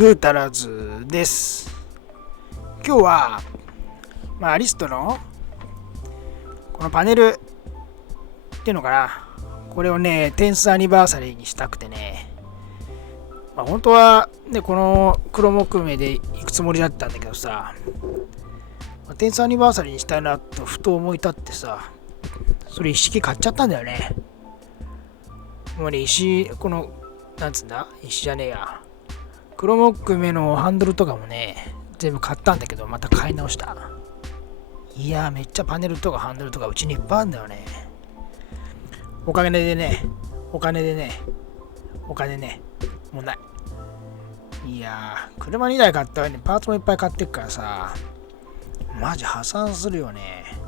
グータラズです。今日は、アリストのこのパネルっていうのかな、これをね、10thアニバーサリーにしたくてね、本当はね、この黒木目で行くつもりだったんだけどさ、10thアニバーサリーにしたいなとふと思い立ってさ、それ一式買っちゃったんだよね。もうね、この、なんつうんだ、石じゃねえや。黒木目のハンドルとかもね、全部買ったんだけど、また買い直した。いやー、めっちゃパネルとかハンドルとかうちにいっぱいあるんだよね。お金ね、もうない。いやー、車2台買った上にパーツもいっぱい買ってっからさ、マジ破産するよね。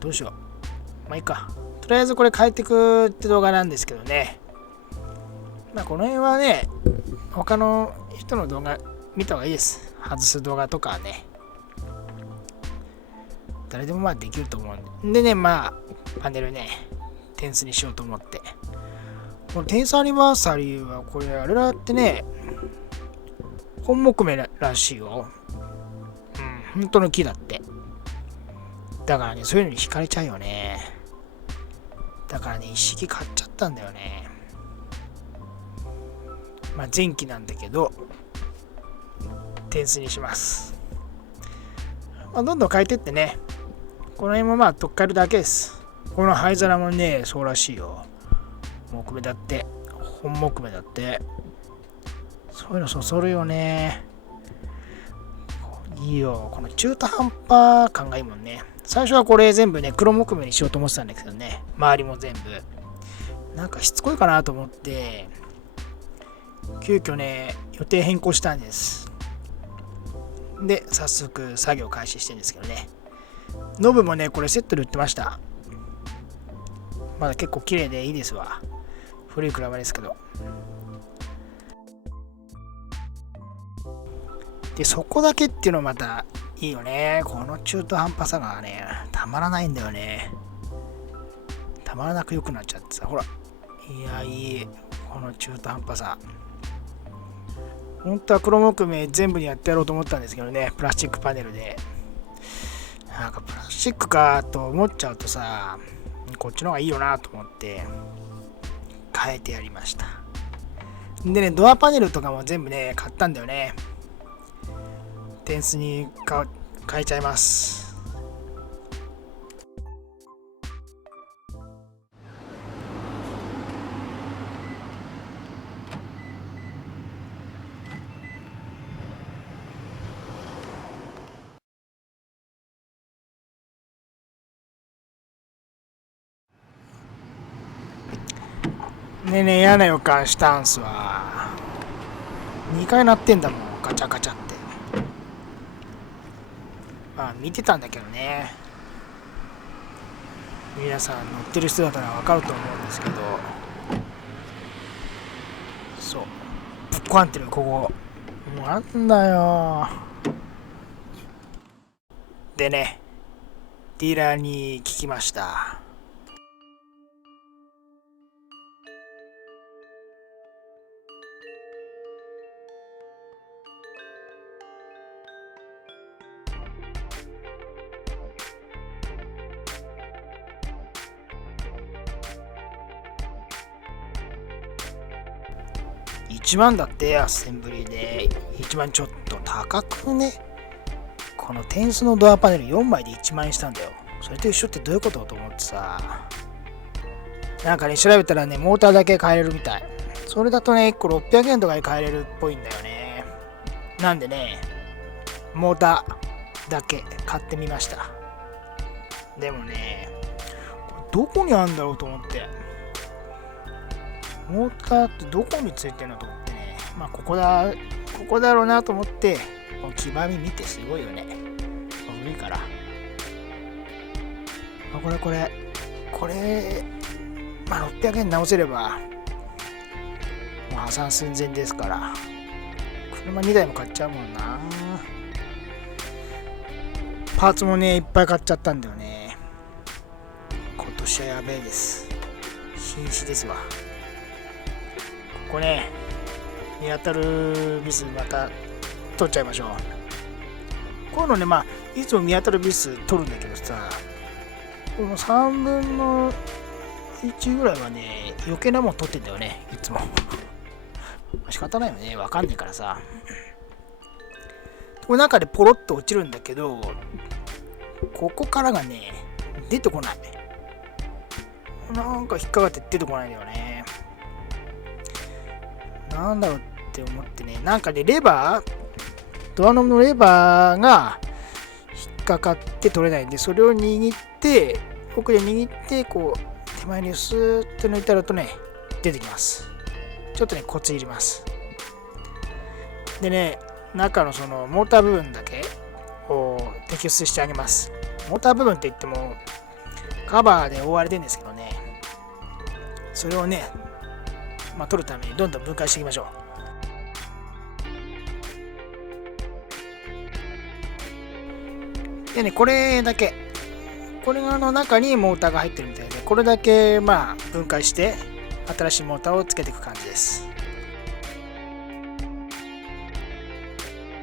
どうしよう。いいか。とりあえずこれ変えてくって動画なんですけどね。この辺はね、他の人の動画見た方がいいです。外す動画とかはね。誰でもできると思うんで。でね、パネルね、テンスにしようと思って。このテンスアニバーサリーは、これあれだってね、本木目らしいよ。本当の木だって。だからね、そういうのに惹かれちゃうよね。だからね、一式買っちゃったんだよね。前期なんだけど、点数にします。どんどん変えてってね。この辺も取っ替えるだけです。この灰皿もね、そうらしいよ。木目だって、本木目だって。そういうのそそるよね。いいよ。この中途半端感がいいもんね。最初はこれ全部ね、黒木目にしようと思ってたんだけどね。周りも全部。なんかしつこいかなと思って、急遽ね、予定変更したんです。で、早速作業開始してるんですけどね。ノブもね、これセットで売ってました。まだ結構綺麗でいいですわ。古い車ですけど。で、そこだけっていうのはまたいいよね。この中途半端さがね、たまらないんだよね。たまらなく良くなっちゃってさ、ほら。いや、いい。この中途半端さ。本当は黒木目全部にやってやろうと思ったんですけどね、プラスチックパネルで。なんかプラスチックかと思っちゃうとさ、こっちの方がいいよなと思って変えてやりました。でね、ドアパネルとかも全部ね、買ったんだよね。点数に変えちゃいます。ね、嫌な予感したんすわ。2回鳴ってんだもん、ガチャガチャって。見てたんだけどね。皆さん乗ってる人だったらわかると思うんですけど、そう、ぶっ壊れてる、ここ。もうなんだよ。でね、ディーラーに聞きました。1万だって、アッセンブリーで。1万ちょっと高くね。このテンスのドアパネル4枚で1万円したんだよ。それと一緒ってどういうことと思ってさ。なんかね、調べたらね、モーターだけ買えれるみたい。それだとね、1個600円とかで買えれるっぽいんだよね。なんでね、モーターだけ買ってみました。でもね、どこにあるんだろうと思って。モーターってどこについてるのと思ってね。ここだろうなと思って、この黄ばみ見てすごいよね。古いから。これ、600円直せれば、もう破産寸前ですから。車2台も買っちゃうもんな。パーツもね、いっぱい買っちゃったんだよね。今年はやべえです。瀕死ですわ。ここね、見当たるビスまた取っちゃいましょう。こういうのね、いつも見当たるビス取るんだけどさ、この3分の1ぐらいはね、余計なもん取ってんだよね、いつも。仕方ないよね、わかんないからさ。この中でポロッと落ちるんだけど、ここからがね、出てこない。なんか引っかかって出てこないんだよね。なんだろうって思ってね、なんかね、ドアノブのレバーが引っかかって取れないんで、それを握って、奥で握って、こう、手前にスーッと抜いてあるとね、出てきます。ちょっとね、コツいります。でね、中のそのモーター部分だけを摘出してあげます。モーター部分って言ってもカバーで覆われてるんですけどね、それをね、取るためにどんどん分解していきましょう。でね、これだけ、これの中にモーターが入ってるみたいで、これだけ分解して新しいモーターをつけていく感じです。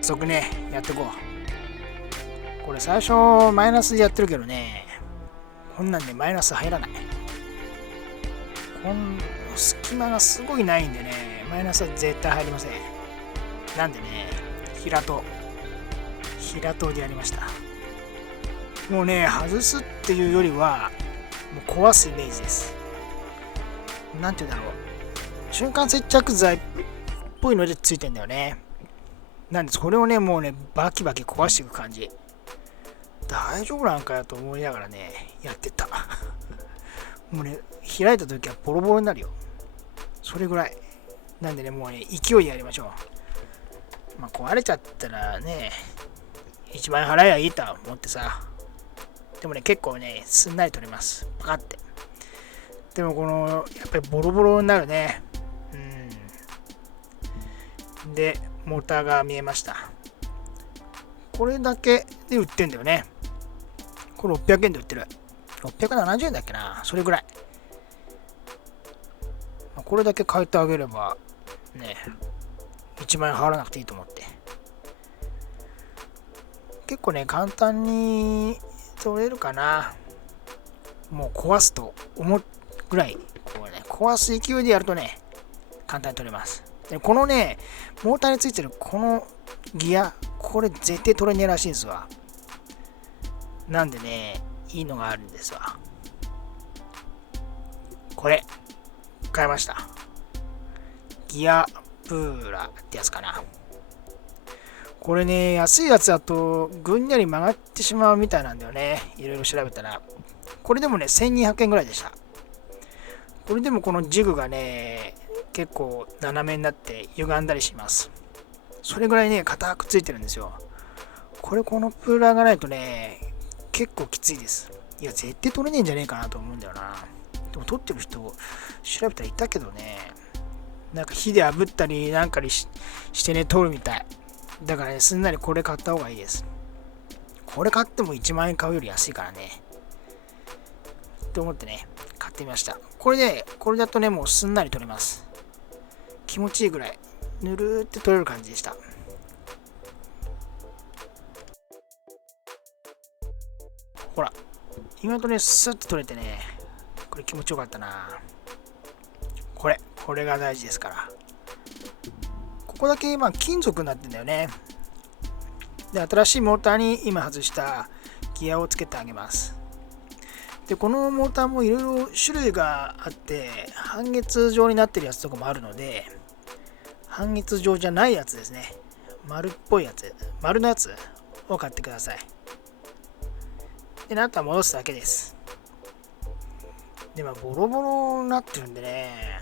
早速ね、やっていこう。これ最初マイナスでやってるけどね、こんなんでマイナス入らない。隙間がすごいないんでね、マイナスは絶対入りません。なんでね、平戸でやりました。もうね、外すっていうよりは、もう壊すイメージです。なんて言うんだろう。瞬間接着剤っぽいのでついてんだよね。なんで、これをね、もうね、バキバキ壊していく感じ。大丈夫なんかやと思いながらね、やってた。もうね、開いた時はボロボロになるよ。それぐらい。なんでね、もうね、勢いでやりましょう。壊れちゃったらね、1万円払えばいいと思ってさ。でもね、結構ね、すんなり取れます。パカって。でもやっぱりボロボロになるね。で、モーターが見えました。これだけで売ってんだよね。これ600円で売ってる。670円だっけな。それぐらい。これだけ変えてあげれば、ね、1万円払わなくていいと思って。結構ね、簡単に取れるかな。もう壊すと思うぐらい、壊す勢いでやるとね、簡単に取れます。でこのね、モーターについてるこのギア、これ絶対取れねえらしいんですわ。なんでね、いいのがあるんですわ。これ、買いました。ギアプーラってやつかな。これね、安いやつだとぐんやり曲がってしまうみたいなんだよね。いろいろ調べたら。これでもね、1200円ぐらいでした。これでもこのジグがね、結構斜めになって歪んだりします。それぐらいね、硬くついてるんですよ。このプーラーがないとね、結構きついです。いや、絶対取れねえんじゃねえかなと思うんだよな。でも取ってる人、調べたらいたけどね、なんか火で炙ったりなんかにしてね、取るみたい。だからね、すんなりこれ買った方がいいです。これ買っても1万円買うより安いからね。と思ってね、買ってみました。これだとね、もうすんなり取れます。気持ちいいぐらい、ぬるーって取れる感じでした。ほら、意外とね、スッと取れてね、これ気持ちよかったな。これが大事ですから。ここだけ金属になってんだよね。で、新しいモーターに今外したギアをつけてあげます。で、このモーターもいろいろ種類があって、半月状になってるやつとかもあるので、半月状じゃないやつですね。丸っぽいやつ、丸のやつを買ってください。で、あとは戻すだけです。で、ボロボロになってるんでね、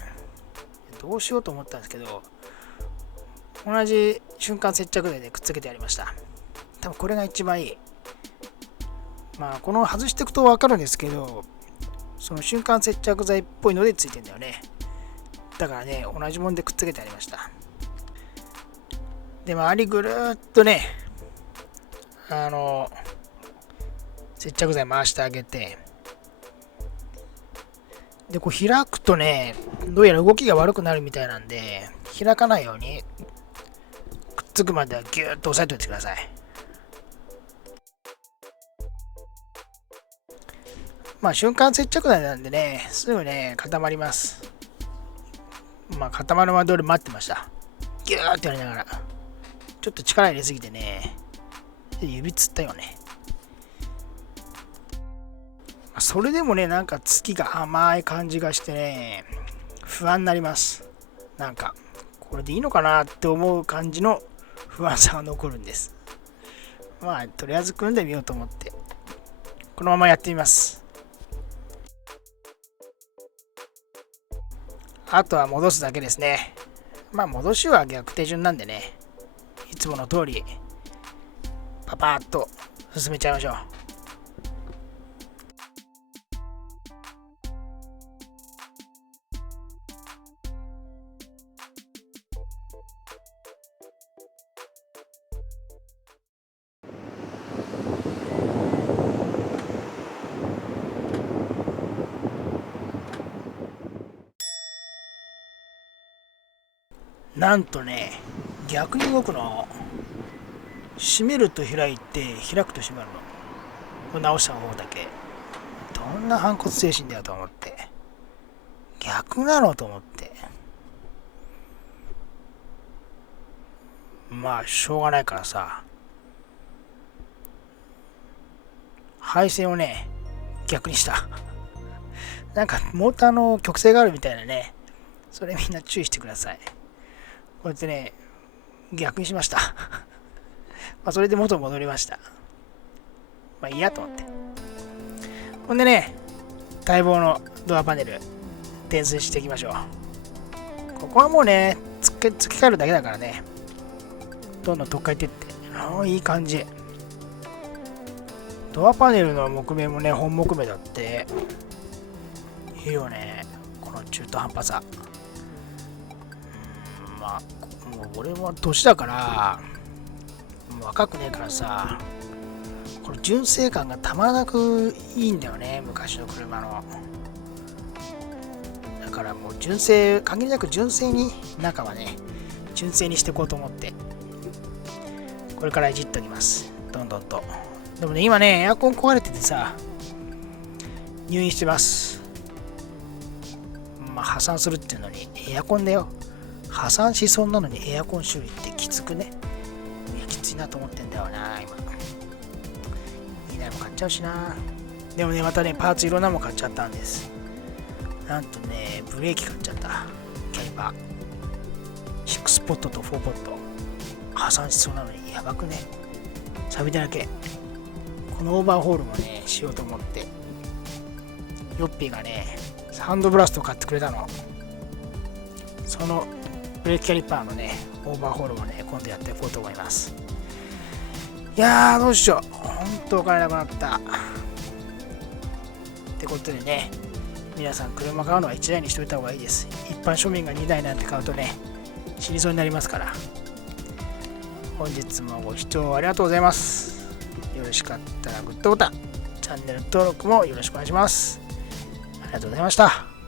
どうしようと思ったんですけど、同じ瞬間接着剤でくっつけてやりました。多分これが一番いい。この外していくと分かるんですけど、その瞬間接着剤っぽいのでついてんだよね。だからね、同じもんでくっつけてありました。で、周りぐるーっとね、接着剤回してあげて、で、開くとね、どうやら動きが悪くなるみたいなんで、開かないようにくっつくまではギューッと押さえておいてください。まあ瞬間接着剤なんでね、すぐね、固まります。まあ固まるまで俺待ってました。ギューってやりながら。ちょっと力入れすぎてね、指つったよね。それでもね、なんか月が甘い感じがしてね、不安になります。なんか、これでいいのかなって思う感じの不安さが残るんです。まあ、とりあえず組んでみようと思って、このままやってみます。あとは戻すだけですね。まあ、戻しは逆手順なんでね、いつもの通り、パパーっと進めちゃいましょう。なんとね、逆に動くの。閉めると開いて、開くと閉まるの。これ直した方だけ。どんな反骨精神だよと思って。逆なのと思って。まあ、しょうがないからさ。配線をね、逆にした。なんか、モーターの曲線があるみたいなね。それみんな注意してください。こうやってね、逆にしました。まあそれで元に戻りました。まあいいやと思って。ほんでね、待望のドアパネル、転送していきましょう。ここはもうね、付け替えるだけだからね。どんどん取っ替えてって。いい感じ。ドアパネルの木目もね、本木目だって。いいよね。この中途半端さ。まあ、もう俺も年だから、もう若くねえからさ、この純正感がたまらなくいいんだよね、昔の車の。だからもう純正、限りなく純正に、中はね、純正にしていこうと思って、これからいじっておきます。どんどんと。でもね、今ね、エアコン壊れててさ、入院してます。まあ、破産するっていうのに、エアコンだよ。破産しそうなのにエアコン修理ってきつくね。いや、きついなと思ってんだよな、今。いいなも買っちゃうしな。でもね、またね、パーツいろんなもん買っちゃったんです。なんとね、ブレーキ買っちゃった。キャリパー。6ポットと4ポット。破産しそうなのに、やばくね。サビだらけ。このオーバーホールもね、しようと思って。ヨッピーがね、ハンドブラスト買ってくれたの。そのブレーキキャリパーのね、オーバーホールもね、今度やっていこうと思います。いやー、どうしよう。ほんとお金なくなった。ってことでね、皆さん車買うのは1台にしといた方がいいです。一般庶民が2台なんて買うとね、死にそうになりますから。本日もご視聴ありがとうございます。よろしかったらグッドボタン、チャンネル登録もよろしくお願いします。ありがとうございました。